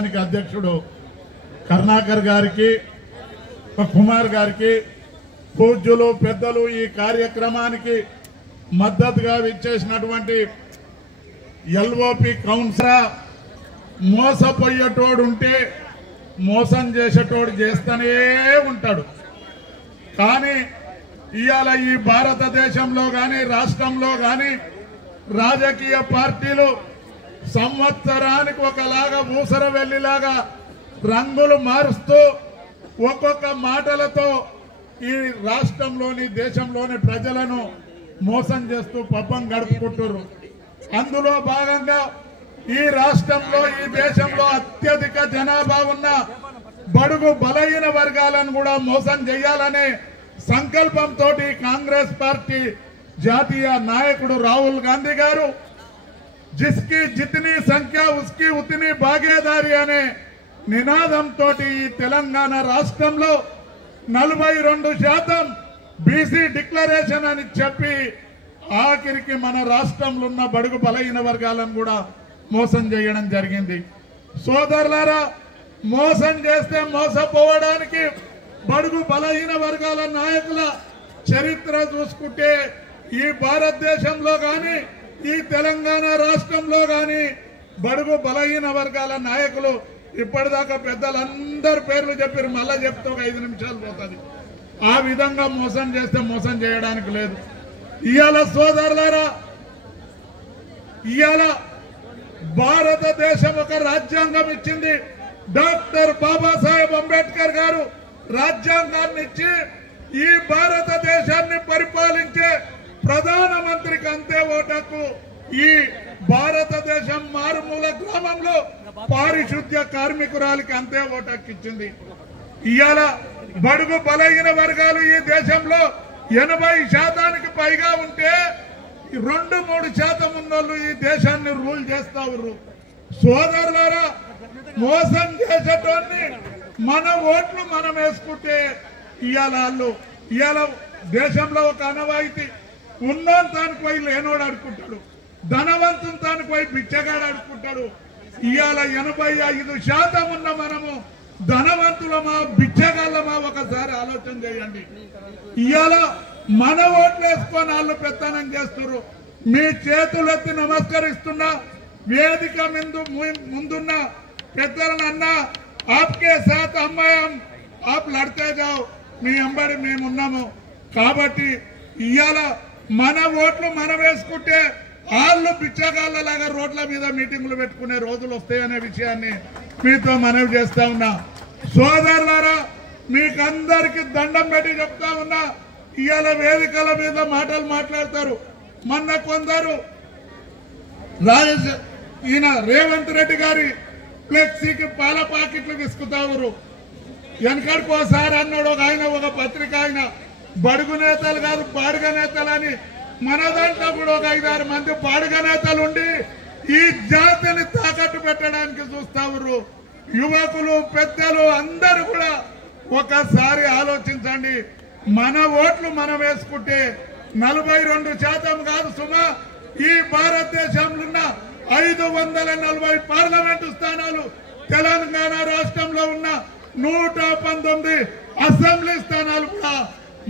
కార్యక్రమానికి అధ్యక్షుడు కరుణాకర్ గారికి, కుమార్ గారికి, పూజ్యులు పెద్దలు ఈ కార్యక్రమానికి మద్దతుగా విచ్చేసినటువంటి ఎల్ఓపి కౌన్సిలర్, మోసపోయేటోడు ఉంటే మోసం చేసేటోడు చేస్తూనే ఉంటాడు. కానీ ఇవాళ ఈ భారతదేశంలో కానీ రాష్ట్రంలో కానీ రాజకీయ పార్టీలు సంవత్సరానికి ఒకలాగా ఊసర వెల్లిలాగా రంగులు మారుస్తూ ఒక్కొక్క మాటలతో ఈ రాష్ట్రంలోని దేశంలోని ప్రజలను మోసం చేస్తూ పబ్బం గడుపుకుంటున్నారు. అందులో భాగంగా ఈ రాష్ట్రంలో ఈ దేశంలో అత్యధిక జనాభా ఉన్న బడుగు బలహీన వర్గాలను కూడా మోసం చేయాలనే సంకల్పంతో కాంగ్రెస్ పార్టీ జాతీయ నాయకుడు రాహుల్ గాంధీ గారు జిస్కి జితనీ సంఖ్య ఉస్కి ఉతనీ భాగీదారీ అనే నినాదంతో ఈ తెలంగాణ రాష్ట్రంలో 42% బీసీ డిక్లరేషన్ అని చెప్పి ఆఖరికి మన రాష్ట్రంలో ఉన్న బడుగు బలహీన వర్గాలను కూడా మోసం చేయడం జరిగింది. సోదరులారా, మోసం చేస్తే మోసపోవడానికి బడుగు బలహీన వర్గాల నాయకుల చరిత్ర చూసుకుంటే ఈ భారతదేశంలో కానీ ఈ తెలంగాణ రాష్ట్రంలో కానీ బడుగు బలహీన వర్గాల నాయకులు ఇప్పటిదాకా పెద్దలందరి పేర్లు చెప్పారు. మళ్ళా చెప్తే ఒక 5 నిమిషాలు పోతుంది. ఆ విధంగా మోసం చేస్తే మోసం చేయడానికి లేదు. ఇవాళ సోదరులారా, ఇవాళ భారతదేశం ఒక రాజ్యాంగం ఇచ్చింది. డాక్టర్ బాబాసాహెబ్ అంబేద్కర్ గారు రాజ్యాంగాన్ని ఇచ్చి ఈ భారతదేశాన్ని పరిపాలించే ప్రధానమంత్రికి అంతే ఓటకు ఈ భారతదేశం మారుమూల గ్రామంలో పారిశుద్ధ్య కార్మికురాలికి అంతే ఓటకు ఇచ్చింది. ఇవాళ బడుగు బలహీన వర్గాలు ఈ దేశంలో 80% పైగా ఉంటే 2-3% ఉన్నోళ్ళు ఈ దేశాన్ని రూల్ చేస్తా ఉన్నారు. సోదరులారా, మోసం చేసేటోన్ని మన ఓట్లు మనం వేసుకుంటే ఇవాళ దేశంలో ఒక అనవాయితీ ఉన్నోని తానికి పోయి లేనోడు అడుకుంటాడు, ధనవంతుని తానికి పోయి బిచ్చగాడు అడుకుంటాడు. ఇవాళ 85% ఉన్న మనము ధనవంతులమా బిచ్చగాళ్ళమా ఒకసారి ఆలోచన చేయండి. ఇవాళ మన ఓట్లు వేసుకొని వాళ్ళు పెత్తనం చేస్తున్నారు. మీ చేతులెత్తి నమస్కరిస్తున్నా, వేదిక ముందున్న పెద్దలనన్నా ఆప్కే సాత్ అమ్మాయం ఆప్ లడితే జావ్, మీ అంబడి మేమున్నాము. కాబట్టి ఇవాళ మన ఓట్లు మనం వేసుకుంటే వాళ్ళు బిచ్చగాళ్ళలాగా రోడ్ల మీద మీటింగులు పెట్టుకునే రోజులు వస్తాయనే విషయాన్ని మీతో మనవి చేస్తా ఉన్నా. సోదరులారా, మీకందరికి దండం పెట్టి చెప్తా ఉన్నా, ఇవాళ వేదికల మీద మాటలు మాట్లాడతారు. మొన్న కొందరు ఈయన రేవంత్ రెడ్డి గారి ఫ్లెక్సీకి పాల పాకెట్లు విసుకుతారు. వెనకడికి ఒకసారి అన్నాడు ఒక పత్రిక, ఆయన బడుగు నేతలు కాదు బాడుగ నేతలు అని. మన దాంట్లో కూడా ఒక 5-6 మంది బాడుగ నేతలు ఉండి ఈ జాతిని తాకట్టు పెట్టడానికి చూస్తారు. యువకులు పెద్దలు అందరూ కూడా ఒకసారి ఆలోచించండి. మన ఓట్లు మనం వేసుకుంటే 42% కాదు సుమా, ఈ భారతదేశంలో ఉన్న 540 పార్లమెంటు స్థానాలు, తెలంగాణ రాష్ట్రంలో ఉన్న 119 అసెంబ్లీ స్థానాలు కూడా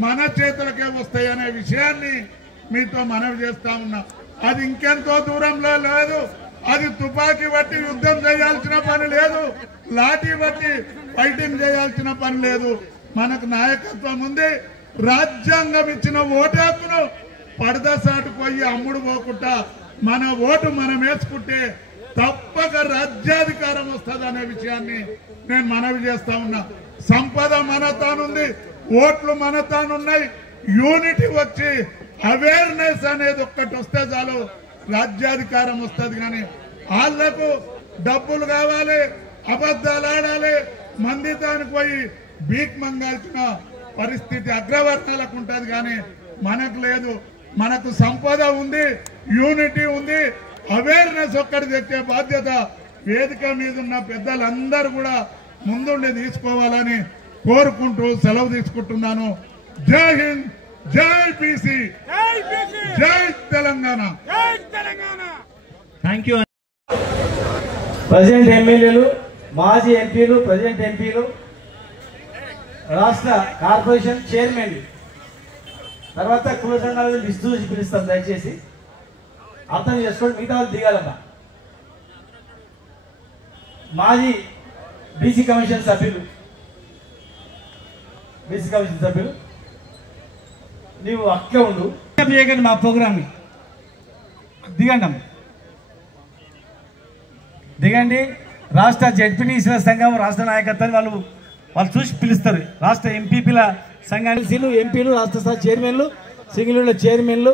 మన చేతులకే వస్తాయనే విషయాన్ని మీతో మనవి చేస్తా ఉన్నా. అది ఇంకెంతో దూరంలో లేదు. అది తుపాకీ బట్టి యుద్ధం చేయాల్సిన పని లేదు, లాఠీ బట్టి ఫైటింగ్ చేయాల్సిన పని లేదు. మనకు నాయకత్వం ఉంది. రాజ్యాంగం ఇచ్చిన ఓటు హక్కును పడదసాటు పోయి అమ్ముడు పోకుండా మన ఓటు మనం వేసుకుంటే తప్పక రాజ్యాధికారం వస్తుంది అనే విషయాన్ని నేను మనవి చేస్తా ఉన్నా. సంపద మన తానుంది, ఓట్లు మన తానున్నాయి. యూనిటీ వచ్చి అవేర్నెస్ అనేది ఒక్కటి వస్తే చాలు రాజ్యాధికారం వస్తుంది. కానీ వాళ్లకు డబ్బులు కావాలి, అబద్ధాలు ఆడాలి, మంది దానికి పోయి బీక్ మంగాల్సిన పరిస్థితి అగ్రవర్ణాలకు ఉంటుంది. కానీ మనకు లేదు. మనకు సంపద ఉంది, యూనిటీ ఉంది, అవేర్నెస్ ఒక్కటి తెచ్చే బాధ్యత వేదిక మీద ఉన్న పెద్దలందరూ కూడా ముందుండి తీసుకోవాలని కోరుకుంటూ సెలవు తీసుకుంటున్నాను. జై హింద్, జై బీసీ, జై తెలంగాణ. Thank you. ప్రెసిడెంట్ ఎమ్మెల్యేలు మాజీ ఎంపీలు, ప్రజెంట్ ఎంపీలు, రాష్ట్ర కార్పొరేషన్ చైర్మన్, తర్వాత కుల సంఘాల లిస్టు చూసి పిలుస్తాం. దయచేసి అర్థం చేసుకోండి, మిగతా వాళ్ళు దిగాలమ్మా. మాజీ బీసీ కమిషన్ సభ్యులు, నీవు అట్లే ఉండు, చేయకండి మా ప్రోగ్రామ్ని. దిగండి అమ్మ, దిగండి. రాష్ట్ర జడ్పీటీసీల సంఘం, రాష్ట్ర నాయకత్వాన్ని వాళ్ళు చూసి పిలుస్తారు. రాష్ట్ర ఎంపీపీల సంఘానికి ఎంపీలు, రాష్ట్ర స్థాయి చైర్మన్లు, సింగిల్ చైర్మన్లు,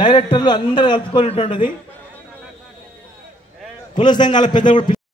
డైరెక్టర్లు అందరూ కలుపుకొని ఉంటుండదు. కుల సంఘాల పెద్ద